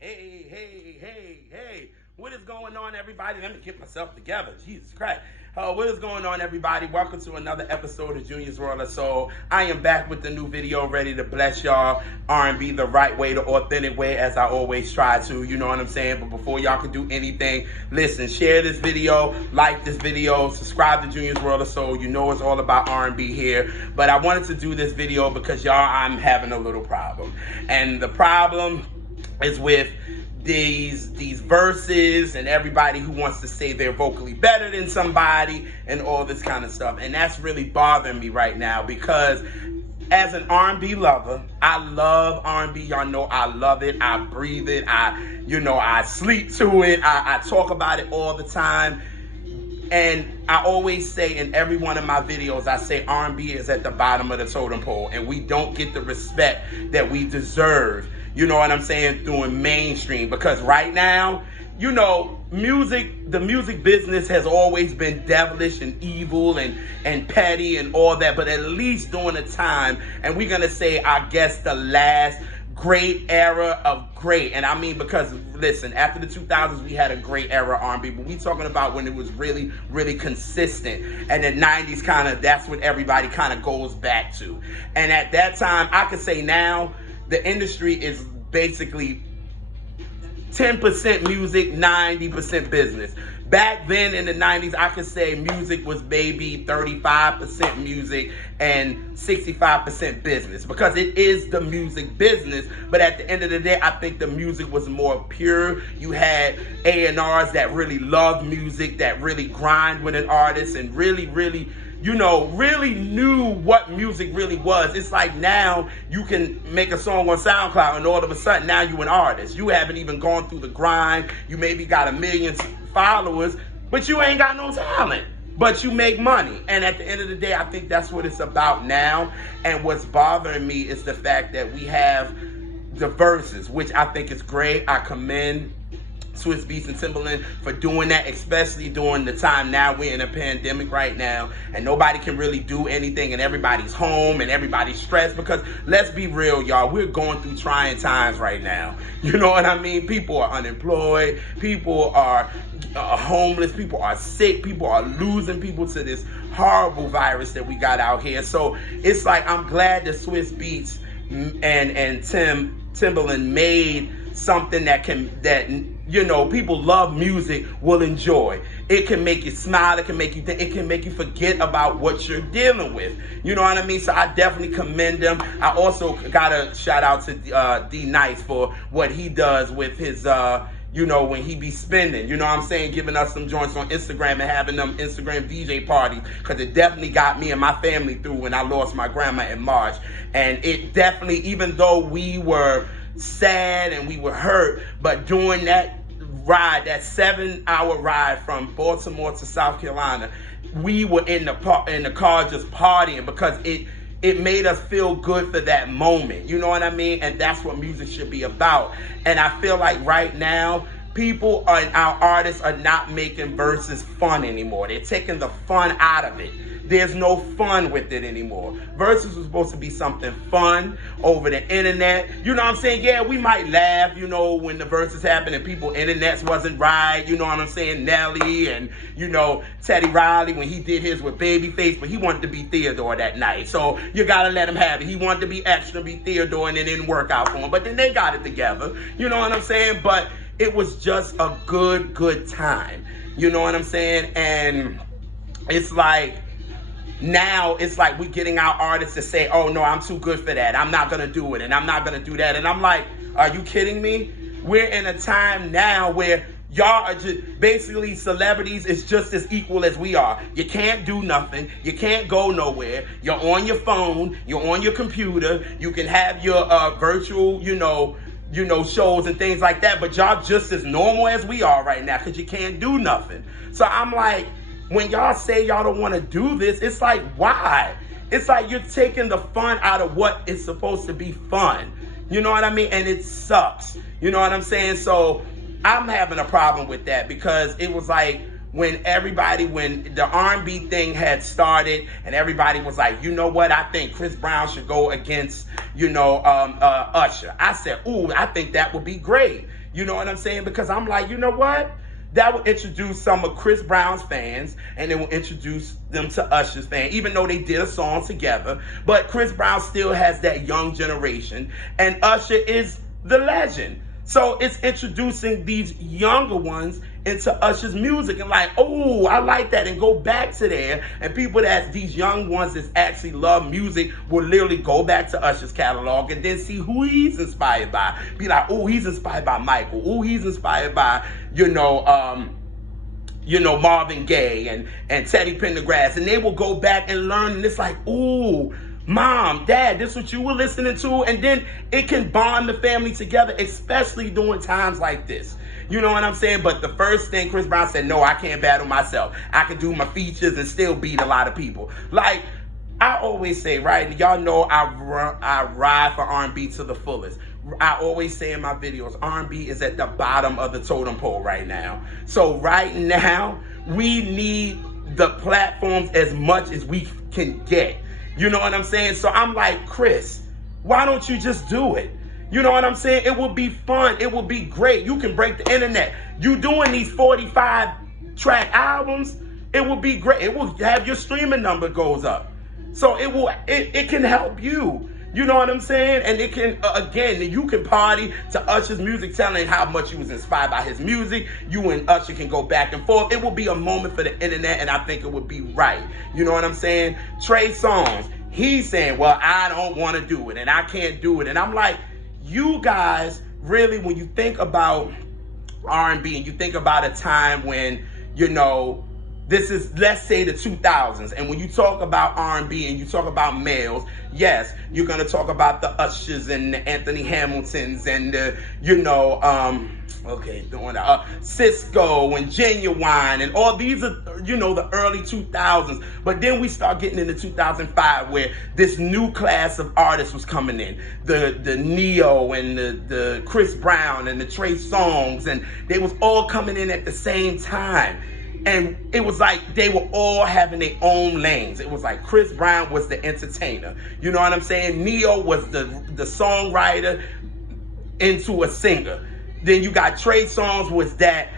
Hey. What is going on, everybody? Let me get myself together. Jesus Christ. What is going on, everybody? Welcome to another episode of Junior's World of Soul. I am back with the new video, ready to bless y'all R&B the right way, the authentic way, as I always try to. You know what I'm saying? But before y'all can do anything, listen, share this video, like this video, subscribe to Junior's World of Soul. You know it's all about R&B here. But I wanted to do this video because, y'all, I'm having a little problem. And the problem is with these verses and everybody who wants to say they're vocally better than somebody and all this kind of stuff. And that's really bothering me right now because as an R&B lover, I love R&B. Y'all know I love it. I breathe it. I sleep to it. I talk about it all the time. And I always say in every one of my videos, I say R&B is at the bottom of the totem pole and we don't get the respect that we deserve. You know what I'm saying? Doing mainstream. Because right now, you know, the music business has always been devilish and evil and petty and all that. But at least during the time, and we're going to say, I guess, the last great era of great. And I mean, because, listen, after the 2000s, we had a great era of R&B. But we talking about when it was really, really consistent. And the 90s that's what everybody kind of goes back to. And at that time, I could say now, the industry is basically 10% music, 90% business. Back then in the 90s, I could say music was maybe 35% music and 65% business because it is the music business. But at the end of the day, I think the music was more pure. You had A&Rs that really loved music, that really grind with an artist and really knew what music really was. It's like now you can make a song on SoundCloud and all of a sudden now you an artist. You haven't even gone through the grind. You maybe got 1 million followers, but you ain't got no talent. But you make money. And at the end of the day, I think that's what it's about now. And what's bothering me is the fact that we have the verses, which I think is great. I commend Swizz Beatz and Timbaland for doing that, especially during the time now we're in a pandemic right now and nobody can really do anything and everybody's home and everybody's stressed because let's be real, y'all, we're going through trying times right now. You know what I mean? People are unemployed, people are homeless, people are sick, people are losing people to this horrible virus that we got out here. So it's like I'm glad that Swizz Beatz and Timbaland made something that people love music, will enjoy. It can make you smile, it can make you think, it can make you forget about what you're dealing with. You know what I mean? So I definitely commend them. I also gotta shout out to D Nice for what he does with his when he be spending, you know what I'm saying, giving us some joints on Instagram and having them Instagram DJ parties, because it definitely got me and my family through when I lost my grandma in March. And it definitely, even though we were sad and we were hurt, but during that ride, that 7-hour ride from Baltimore to South Carolina, we were in the car just partying because it made us feel good for that moment. You know what I mean? And that's what music should be about. And I feel like right now, our artists are not making verses fun anymore. They're taking the fun out of it. There's no fun with it anymore. Verses was supposed to be something fun over the internet. You know what I'm saying? Yeah, we might laugh, when the verses happen and people internets wasn't right. You know what I'm saying? Nelly and, Teddy Riley when he did his with Babyface, but he wanted to be Theodore that night. So you gotta let him have it. He wanted to be extra, be Theodore, and it didn't work out for him. But then they got it together. You know what I'm saying? But it was just a good time. You know what I'm saying? And it's like, now it's like we're getting our artists to say, oh no, I'm too good for that. I'm not gonna do it and I'm not gonna do that. And I'm like, are you kidding me? We're in a time now where y'all are just basically celebrities is just as equal as we are. You can't do nothing. You can't go nowhere. You're on your phone. You're on your computer. You can have your virtual, shows and things like that. But y'all just as normal as we are right now because you can't do nothing. So I'm like, when y'all say y'all don't want to do this, it's like, why? It's like you're taking the fun out of what is supposed to be fun. You know what I mean? And it sucks. You know what I'm saying? So I'm having a problem with that because it was like when the R&B thing had started and everybody was like, you know what? I think Chris Brown should go against, Usher. I said, ooh, I think that would be great. You know what I'm saying? Because I'm like, you know what? That will introduce some of Chris Brown's fans, and it will introduce them to Usher's fans, even though they did a song together. But Chris Brown still has that young generation, and Usher is the legend. So it's introducing these younger ones into Usher's music and like, oh, I like that, and go back to there. And people that these young ones that actually love music will literally go back to Usher's catalog and then see who he's inspired by. Be like, oh, he's inspired by Michael. Oh, he's inspired by, Marvin Gaye and Teddy Pendergrass. And they will go back and learn, and it's like, ooh, Mom, Dad, this is what you were listening to. And then it can bond the family together, especially during times like this. You know what I'm saying? But the first thing Chris Brown said, no, I can't battle myself. I can do my features and still beat a lot of people. Like I always say, right? Y'all know I ride for R&B to the fullest. I always say in my videos, R&B is at the bottom of the totem pole right now. So right now, we need the platforms as much as we can get. You know what I'm saying? So I'm like, Chris, why don't you just do it? You know what I'm saying? It will be fun. It will be great. You can break the internet. You doing these 45 track albums, it will be great. It will have your streaming number goes up. So it can help you. You know what I'm saying? And it can, again, you can party to Usher's music, telling how much you was inspired by his music. You and Usher can go back and forth. It will be a moment for the internet, and I think it would be right. You know what I'm saying? Trey Songz, he's saying, well, I don't want to do it, and I can't do it. And I'm like, you guys, really, when you think about R&B, and you think about a time when, this is, let's say, the 2000s. And when you talk about R&B and you talk about males, yes, you're going to talk about the Ushers and the Anthony Hamiltons and the, Cisco and Genuine and all these are, the early 2000s. But then we start getting into 2005 where this new class of artists was coming in. The Neo and the Chris Brown and the Trey Songz, and they was all coming in at the same time. And it was like they were all having their own lanes. It was like Chris Brown was the entertainer. You know what I'm saying? Neo was the songwriter into a singer. Then you got Trey Songz was that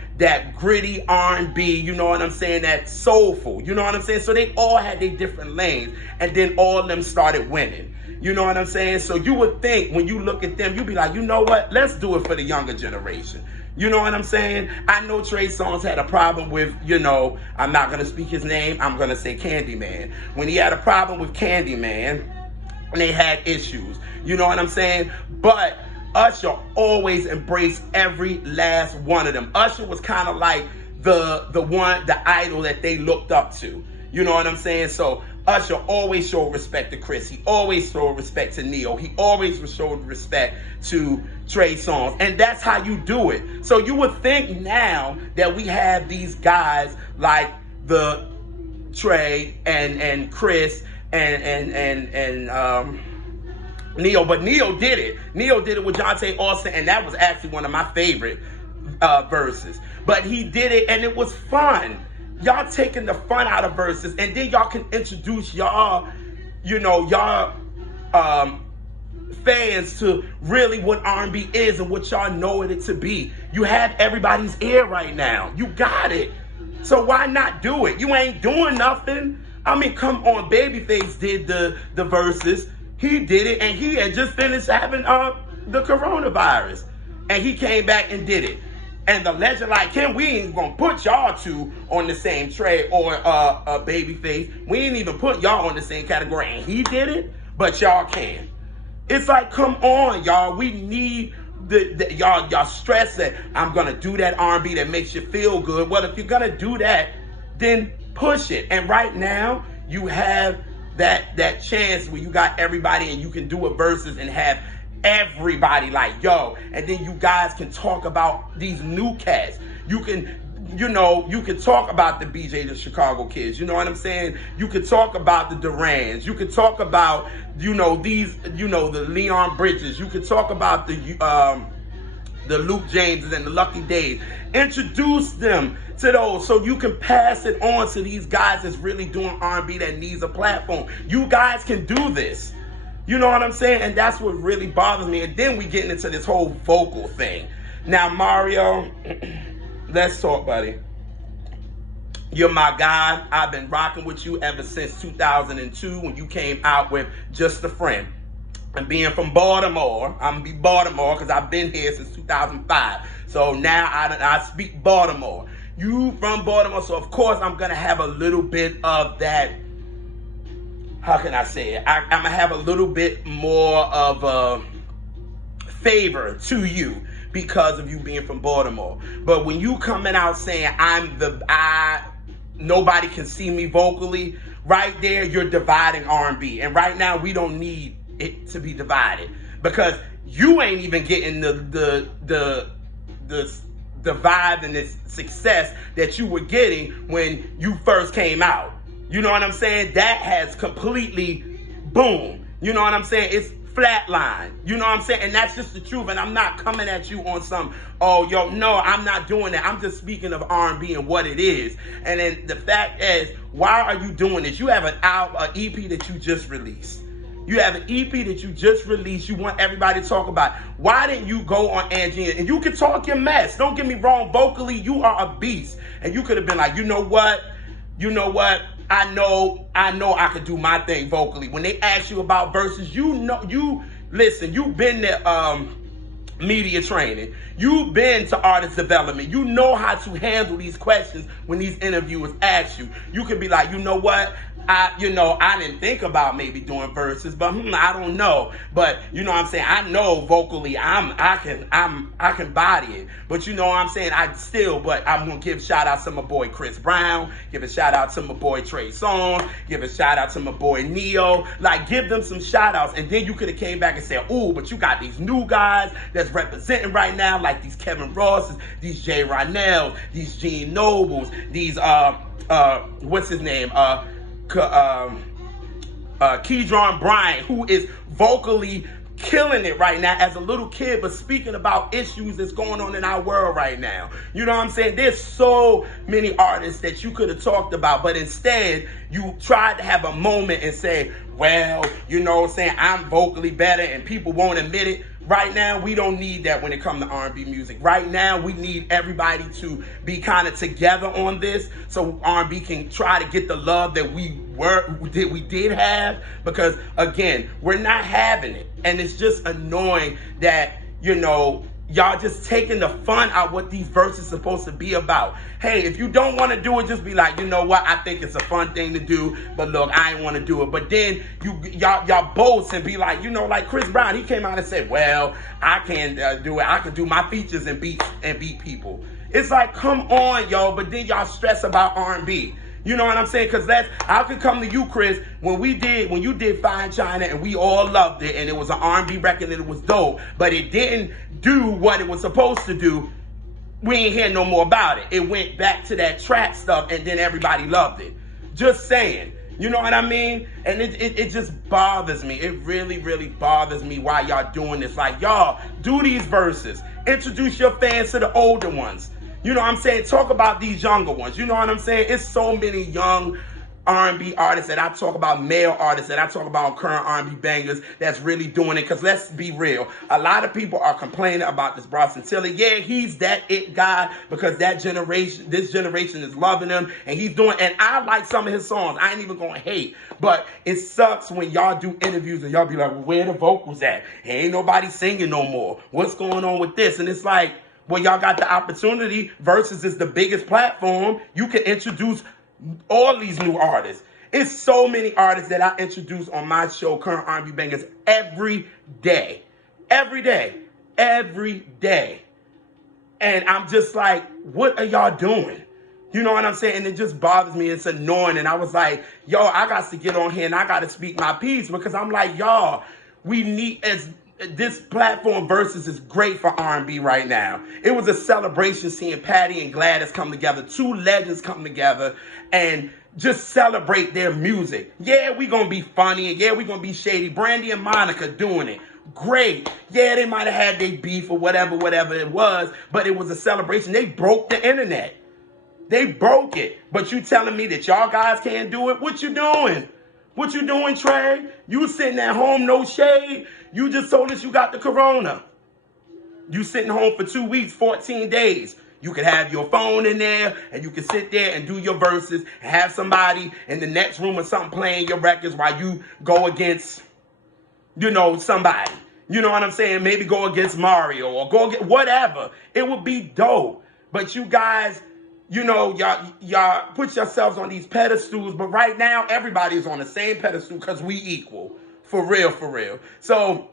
gritty R&B, you know what I'm saying? That soulful, you know what I'm saying? So they all had their different lanes, and then all of them started winning. You know what I'm saying? So you would think when you look at them, you'd be like, you know what? Let's do it for the younger generation. You know what I'm saying? I know Trey Songz had a problem with, I'm not going to speak his name. I'm going to say Candyman. When he had a problem with Candyman, and they had issues. You know what I'm saying? But Usher always embraced every last one of them. Usher was kind of like the idol that they looked up to. You know what I'm saying? So Usher always showed respect to Chris. He always showed respect to Neo. He always showed respect to Trey Songz. And that's how you do it. So you would think now that we have these guys like the Trey and Chris and Neo, but Neo did it. Neo did it with Jonte Austin, and that was actually one of my favorite verses. But he did it, and it was fun. Y'all taking the fun out of verses, and then y'all can introduce y'all fans to really what R&B is and what y'all know it to be. You have everybody's ear right now. You got it. So why not do it? You ain't doing nothing. I mean, come on. Babyface did the verses. He did it, and he had just finished having the coronavirus, and he came back and did it. And the legend like him, we ain't gonna put y'all two on the same tray or a Babyface. We ain't even put y'all on the same category, and he did it, but y'all can. It's like, come on, y'all. We need y'all stress that I'm gonna do that R&B that makes you feel good. Well, if you're gonna do that, then push it. And right now, you have that chance where you got everybody and you can do a verses and have everybody like, yo, and then you guys can talk about these new cats. You can talk about the BJ, the Chicago Kids. You know what I'm saying? You could talk about the Durans. You could talk about, the Leon Bridges. You could talk about the Luke Jameses and the Lucky Days. Introduce them to those so you can pass it on to these guys that's really doing R&B that needs a platform. You guys can do this. You know what I'm saying? And that's what really bothers me. And then we getting into this whole vocal thing. Now, Mario, let's talk, buddy. You're my guy. I've been rocking with you ever since 2002 when you came out with Just a Friend. And being from Baltimore, I'm going to be Baltimore because I've been here since 2005. So now I speak Baltimore. You from Baltimore, so of course I'm going to have a little bit of that, how can I say it? I'm going to have a little bit more of a favor to you because of you being from Baltimore. But when you coming out saying nobody can see me vocally, right there you're dividing R&B. And right now we don't need it to be divided because you ain't even getting the vibe and the success that you were getting when you first came out. You know what I'm saying? That has completely boom. You know what I'm saying? It's flatline. You know what I'm saying? And that's just the truth. And I'm not coming at you on some, oh, yo, no, I'm not doing that. I'm just speaking of R&B and what it is. And then the fact is, why are you doing this? You have an EP that you just released. You have an EP that you just released. You want everybody to talk about. Why didn't you go on Angie? And you can talk your mess. Don't get me wrong. Vocally, you are a beast. And you could have been like, you know what? I know I could do my thing vocally. When they ask you about verses, listen, you've been there. Media training. You've been to artist development. You know how to handle these questions when these interviewers ask you. You can be like, you know what? I didn't think about maybe doing verses, but I don't know. But you know what I'm saying? I know vocally I can body it. But you know what I'm saying? But I'm gonna give shout out to my boy Chris Brown, give a shout out to my boy Trey Songz, give a shout out to my boy Neo. Like give them some shout outs. And then you could have came back and said, ooh, but you got these new guys that's representing right now, like these Kevin Rosses, these Jay Rynell, these Gene Nobles, these what's his name? Keydron Bryant, who is vocally killing it right now as a little kid, but speaking about issues that's going on in our world right now. You know what I'm saying? There's so many artists that you could have talked about, but instead you tried to have a moment and say, well, you know what I'm saying, I'm vocally better and people won't admit it. Right now, we don't need that when it comes to R&B music. Right now, we need everybody to be kind of together on this so R&B can try to get the love that we did have. Because, again, we're not having it. And it's just annoying that, y'all just taking the fun out what these verses supposed to be about. Hey, if you don't want to do it, just be like, you know what? I think it's a fun thing to do, but look, I ain't want to do it. But then y'all boast and be like, like Chris Brown, he came out and said, well, I can't do it. I can do my features and beat people. It's like, come on, yo. But then y'all stress about R&B. You know what I'm saying? Because I could come to you, Chris, when you did Fine China and we all loved it and it was an R&B record and it was dope, but it didn't do what it was supposed to do. We ain't hear no more about it. It went back to that trap stuff and then everybody loved it. Just saying. You know what I mean? And it just bothers me. It really, really bothers me why y'all doing this. Like, y'all, do these verses. Introduce your fans to the older ones. You know what I'm saying? Talk about these younger ones. You know what I'm saying? It's so many young R&B artists that I talk about, male artists that I talk about, current R&B bangers that's really doing it. Because let's be real. A lot of people are complaining about this Bronson Tiller. Yeah, he's that it guy because this generation is loving him. And he's doing, and I like some of his songs. I ain't even going to hate. But it sucks when y'all do interviews and y'all be like, well, where the vocals at? Ain't nobody singing no more. What's going on with this? And it's like, well, y'all got the opportunity. Verzuz is the biggest platform. You can introduce all these new artists. It's so many artists that I introduce on my show, Current R&B Bangers, every day. Every day. Every day. And I'm just like, what are y'all doing? You know what I'm saying? And it just bothers me. It's annoying. And I was like, yo, I got to get on here and I got to speak my piece because I'm like, y'all, we need, this platform Verzuz is great for R&B right now. It was a celebration seeing Patty and Gladys come together, two legends come together and just celebrate their music. Yeah, we gonna be funny and yeah, we gonna be shady. Brandy and Monica doing it. Great. Yeah, they might have had their beef or whatever it was, but it was a celebration. They broke the internet. They broke it. But you telling me that y'all guys can't do it? What you doing? What you doing, Trey? You sitting at home, no shade. You just told us you got the corona. You sitting home for 2 weeks, 14 days. You can have your phone in there and you can sit there and do your verses and have somebody in the next room or something playing your records while you go against, somebody. You know what I'm saying? Maybe go against Mario or go against whatever. It would be dope. But you guys, y'all put yourselves on these pedestals. But right now, everybody's on the same pedestal because we equal. For real, for real. So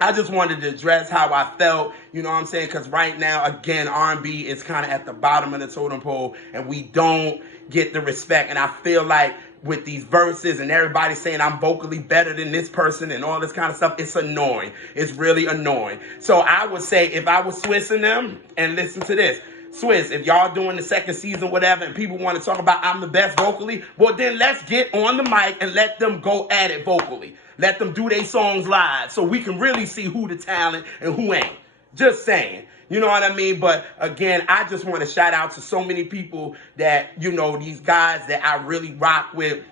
I just wanted to address how I felt, you know what I'm saying? Because right now, again, R&B is kind of at the bottom of the totem pole, and we don't get the respect. And I feel like with these verses and everybody saying I'm vocally better than this person and all this kind of stuff, it's annoying. It's really annoying. So I would say if I was Swiss in them, and listen to this, Swiss, if y'all doing the second season, whatever, and people want to talk about I'm the best vocally, well, then let's get on the mic and let them go at it vocally. Let them do their songs live so we can really see who the talent and who ain't. Just saying. You know what I mean? But again, I just want to shout out to so many people that, these guys that I really rock with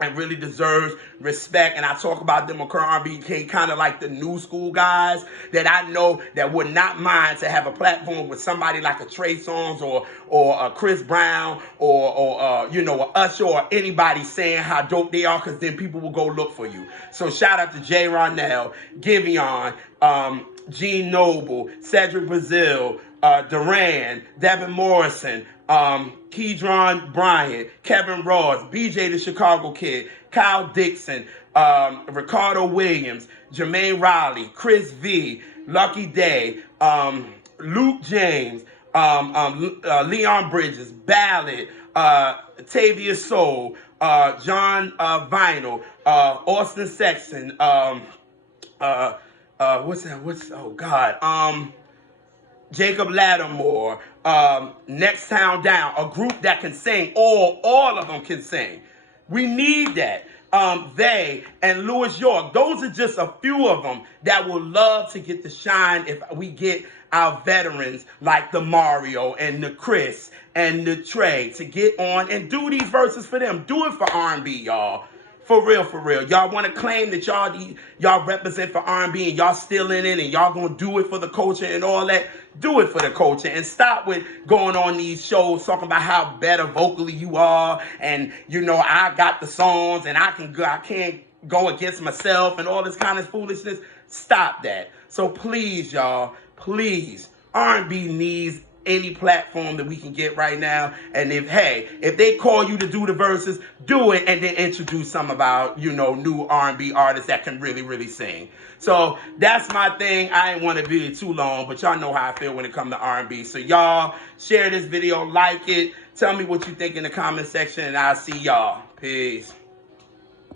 and really deserves respect. And I talk about them on current R&B, kind of like the new school guys that I know that would not mind to have a platform with somebody like a Trey Songz or a Chris Brown or a Usher or anybody saying how dope they are, because then people will go look for you. So shout out to Jay Ronell, Giveon, Gene Noble, Cedric Brazil, Duran, Devin Morrison, Keydron Bryant, Kevin Ross, BJ the Chicago Kid, Kyle Dixon, Ricardo Williams, Jermaine Riley, Chris V, Lucky Day, Luke James, Leon Bridges, Ballad, Tavia Soul, John Vinyl, Austin Sexton, Jacob Lattimore, Next Town Down, a group that can sing. All of them can sing. We need that. They and Louis York, those are just a few of them that will love to get the shine if we get our veterans like the Mario and the Chris and the Trey to get on and do these verses for them. Do it for R&B, y'all. For real, for real. Y'all want to claim that y'all represent for R&B and y'all still in it and y'all going to do it for the culture and all that. Do it for the culture and stop with going on these shows talking about how better vocally you are and, I got the songs and I can't go against myself and all this kind of foolishness. Stop that. So please, y'all, please, R&B needs any platform that we can get right now. And if they call you to do the verses, do it and then introduce some of our, new R&B artists that can really, really sing. So that's my thing. I ain't want to be too long, but y'all know how I feel when it comes to R&B. So y'all share this video, like it, tell me what you think in the comment section, and I'll see y'all. Peace.